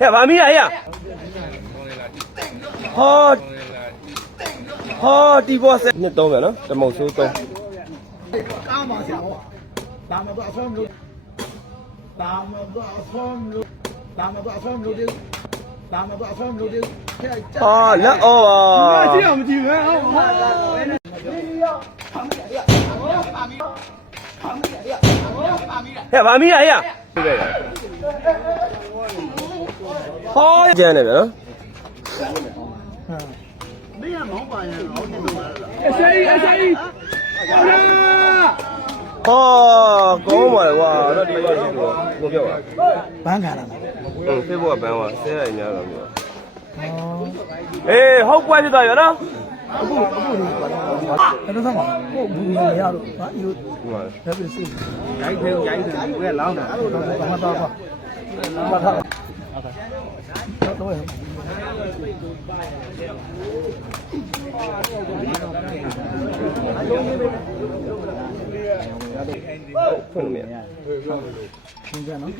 ဟဲ့ဗာမီးရဟဲ့ဟောဟောတီဘောဆက်နှစ်သုံးပဲနော်တမုတ်ဆိုးသုံးကားမှာဆရာဟောဒါမှတော့အဆုံးလို့ဒါမှတော့အဆုံးလို့ဒါမှတော့အဆုံးလို့ဒီဒါမှတော့အဆုံးလို့ဒီဖဲကြဟာလက်ဩပါကြည့်အောင်ကြည့်ပဲဟုတ်ပါဟဲ့ဗာမီးရဟဲ့ ဟောကျန်နေဗျနော်မင်းကမောင်းပါရင်ဟောဒီလိုအဆိုင်အဆိုင်ဟုတ်လားဟောကောင်းပါလေကွာတော့ဒီဘောရှိတော့ကိုပြောပါဘန်းခံလာဟင်းဖေးဘောကဘန်းပါဆဲရညာတော့မျိုးအေးဟုတ်ကွက်ဖြစ်သွားရောနော် အခုအခုလေးအဲ့တော့ဆောင်ကိုဘူးရရတော့ဟာယူဒီမှာဒါပဲစီဂျိုက်သေးဂျိုက်သေးကိုရလောင်းတာအဲ့တော့ဘာမှတော့ဘာသာတော့တော့ဖွင့်နေသင်ကြနော်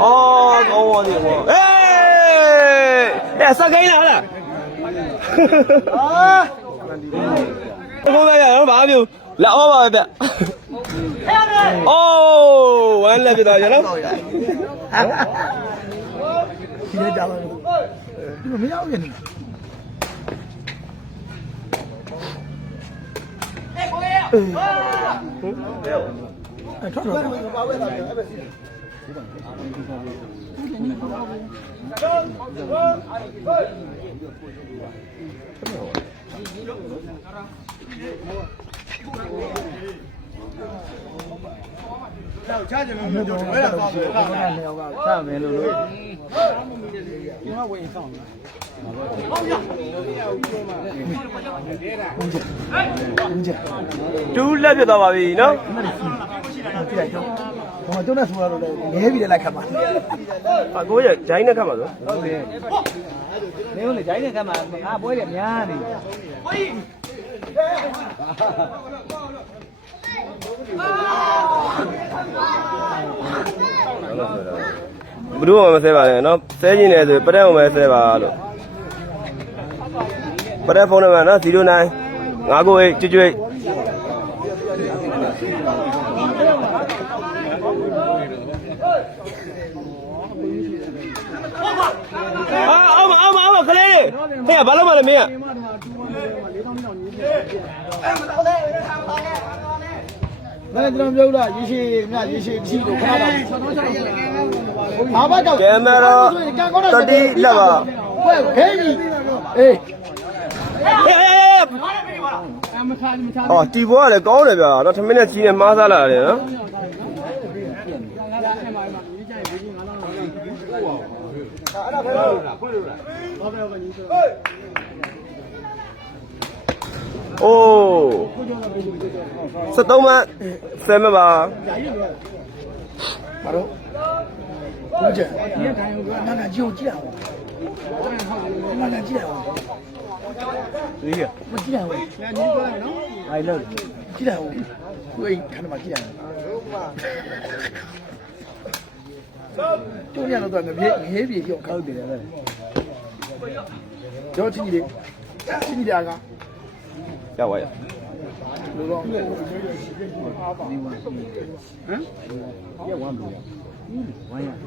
အော်ကောင်းပါသေးကွာအေးအဲ့စကိုင်းလားဟာလား အာဘုရားရတော့ဘာပြောလာဩပါပဲဗျအိုးဝမ်းလက်ပြတော့ရနော်ဒီနေ့ကြာတော့ဒီမရောက်ရင်အဲ့ထွက်တော့တော့ချကြလို့ဘယ်တော့မှတော့ ဘယ်တော့မှလည်းကချမယ်လို့လို့ဒီမှာဝင်ဆောင်တာဦးကျတူးလက်ပြတော့ပါပြီနော် ကြည့်လိုက်တော့ဟိုကျုံးနဲ့ဆိုရတော့လည်းလဲပြီးလိုက်ခတ်ပါအကိုရဂျိုင်းနဲ့ခတ်ပါဆိုဟုတ်တယ်မင်းတို့လေဂျိုင်းနဲ့ခတ်မှာငါပွဲတယ်များနေဘယ်သူမှမဆဲပါနဲ့နော်ဆဲခြင်းတယ်ဆိုပရက်အောင်ပဲဆဲပါလို့ပရက်ဖုန်းနံပါတ်နော်09 998ကျွတ်ကျွတ်အာအောင်မအောင်မအောင်မကလေး ဟဲ့ဘာလို့မလဲမင်းကမင်းတို့ပြောတာရေရှည်မြရေရှည်ကြည့်လို့ခါတာဘာဘာတော့ကင်မရာတတိလက်ပါဘယ်ခဲကြီးအေးဟဲ့ဟဲ့ဟဲ့အော်တီဘောကလည်းကောင်းတယ်ဗျာတော့ထမင်းနဲ့ကြီးနဲ့မားစားလာတယ်နော် โอ้73မှဆယ်မပါဘာလို့ဦးကျနာနာကြည့်အောင်ကြည့်အောင်နာနာကြည့်အောင်ဒီကမကြည့်အောင်ညာကြီးပြောလိုက်နော်အိုင်လို့ကြည့်အောင်ကိုယ်ခဏမှကြည့်အောင် ကျုံရတော့ငပြေငေးပြေကြောက်ခောက်တယ်လေကျော်ချင်းကြီးချင်းကြီးကရောက်ပါရလူတော့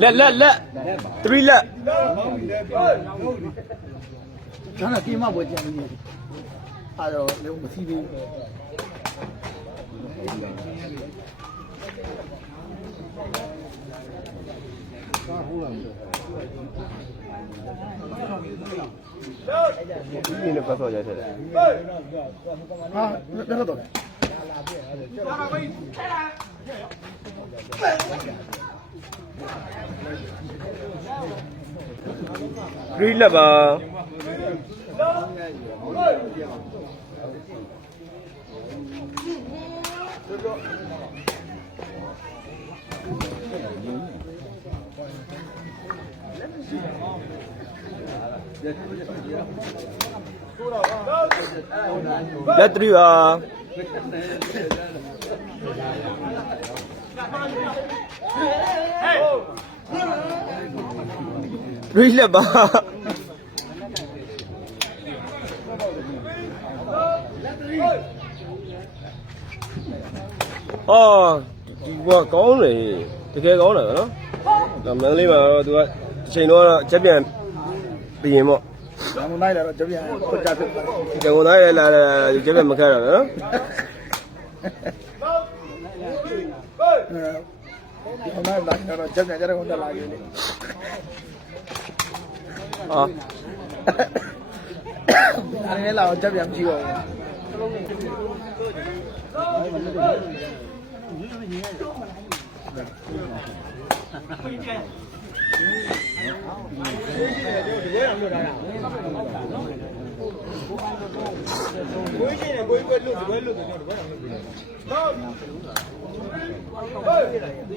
လက်လက်လက်3လက်ဒါနဲ့ပြေမပွဲကြံနေတယ်အဲ့တော့လည်းမစီးသေးဘူး ဒီနေ့ပတ်စောရတဲ့ဟာလက်တော့3 လက်ပါလက်3ပါရိလက်ပါအော်ဒီကကော ဒါမန္တလေးမှာတော့သူကတစ်ချိန်တော့ချက်ပြန်ပြင်ပေါ့။ဒါမှမနိုင်တော့ကြပြန်ခွတ်ကြဖြစ်သွားတယ်ကျန်ကုန်သားရလာတယ်ချက်ပြန်မခက်တော့နော်။ဒီဟိုနိုင်လာတော့ကြပြန်ကြတဲ့ကုန်တက်လာကြီးလေဟာ။ဒါနဲ့လာတော့ကြပြန်မကြည့်ပါဘူး လ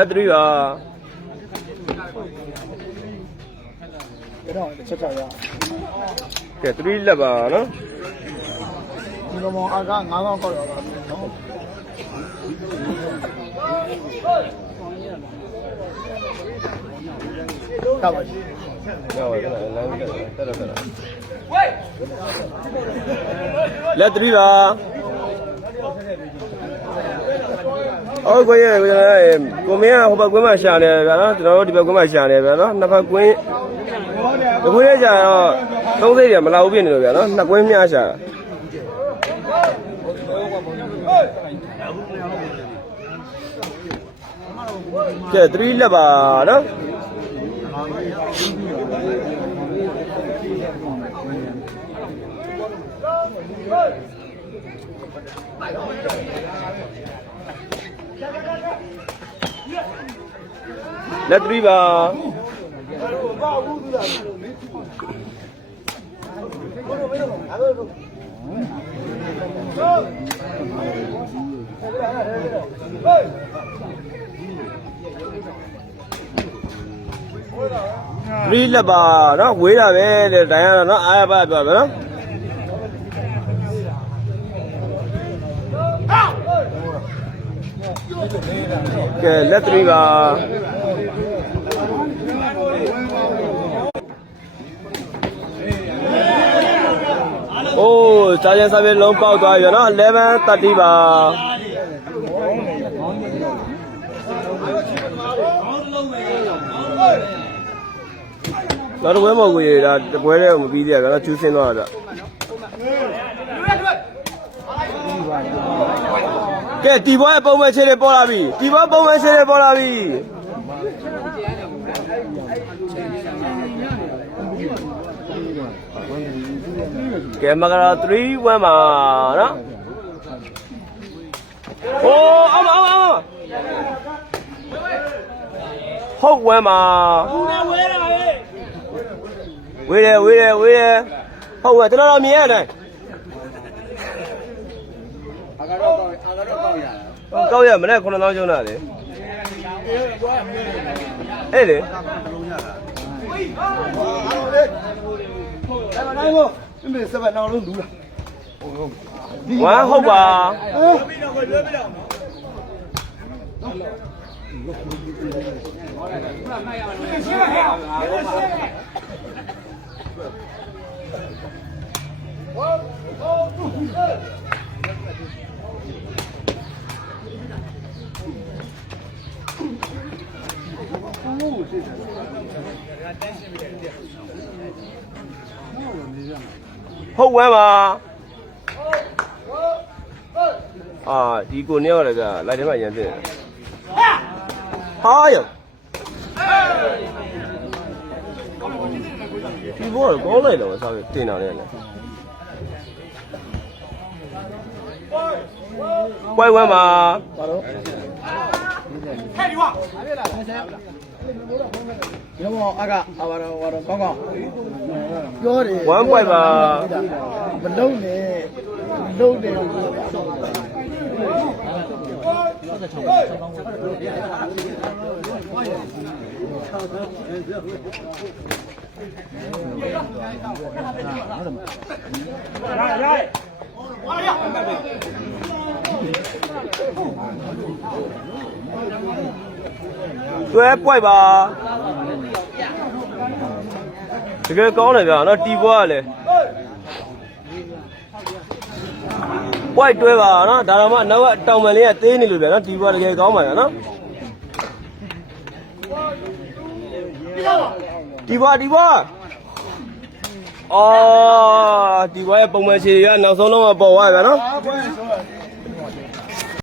က်3ပါ။ဒါတော့ချက်ချရအောင်ကဲ3လက်ပါနော်။ဒီလိုမောင်အကား9000ကောက်ရတာနော်။ တာပါကြီးဟောတယ်လမ်းတက်တက်တက်ဝေးလက်3ပါအော်ကိုရဲ့ကိုရဲ့ကိုမင်းကဟိုဘက်ကွင်းမှာရှာနေတယ်ဗျာနော်ကျွန်တော်တို့ဒီဘက်ကွင်းမှာရှာနေတယ်ဗျာနော်နှစ်ဖက်ကွင်းဒီကွင်းရဲ့ရှာတော့သုံးစိတ်တွေမလာဘူးဖြစ်နေလို့ဗျာနော်နှစ်ကွင်းမျှရှာကဲ3လက်ပါနော် လက်3ပါ ရီလက်ပါနော်ဝေးတာပဲတဲ့တိုင်ရတော့နော်အားရပါပြောတယ်နော်ကဲလက်3ပါအိုးစာရန်စာပြေလုံးပေါက်သွားပြီနော်11 30ပါ နောက်တစ်ပွဲမဟုတ်ဘူးဒါတပွဲတည်းမပြီးသေးရကတော့ကျူးစင်းသွားတာကဲတီဘောရဲ့ပုံမဲ့ခြေတွေပေါ်လာပြီတီဘောပုံမဲ့ခြေတွေပေါ်လာပြီကဲမကရာ3 1ပါနော်โอ้เอามาเอามาเอามาဟုတ်ဝမ်းပါ ဝေးတယ်ဝေးတယ်ဝေးတယ်ဟုတ်ဝဲကျွန်တော်တော့မြင်ရတယ်အာကတော့ကောင်းအာကတော့ကောင်းရတာကောက်ရမနေ့9000ကျောင်းတာလေအဲ့လေ။အဲ့မနိုင်ဘူး။မင်းစပတ်နောက်လုံးလူလားဝမ်းဟုတ်ပါ။ ဟမ်ဟုတ်ဝမ်းပါအာဒီကိုနေရတယ်ကလိုက်ထဲမှာရန်ပြည့်ဟာရဒီဘောကောင်းလိုက်တော့စားပြီးတင်တာလေပွဲဝမ်းပါ။ဘာလို့ဟဲ့ဒီဝါဒီ မောင်အကားအဘာတော့ဘာတော့ကောင်းကောင်းပြောတယ်ဝမ်းပွဲပါမလုံးနဲ့မလုံးနဲ့လို့ပြောတာဟ တွဲပွိုက်ပါတကယ်ကောင်းတယ်ဗျာနော်တီပွားကလည်းပွိုက်တွဲပါနော်ဒါတော့မှနောက်ကတောင်ပန်လေးကသေးနေလို့ဗျာနော်တီပွားတကယ်ကောင်းပါဗျာနော်တီပွားတီပွားအော်ဒီဘွားရဲ့ပုံမှန်ခြေရနောက်ဆုံးလုံးကပေါ်သွားရပါတော့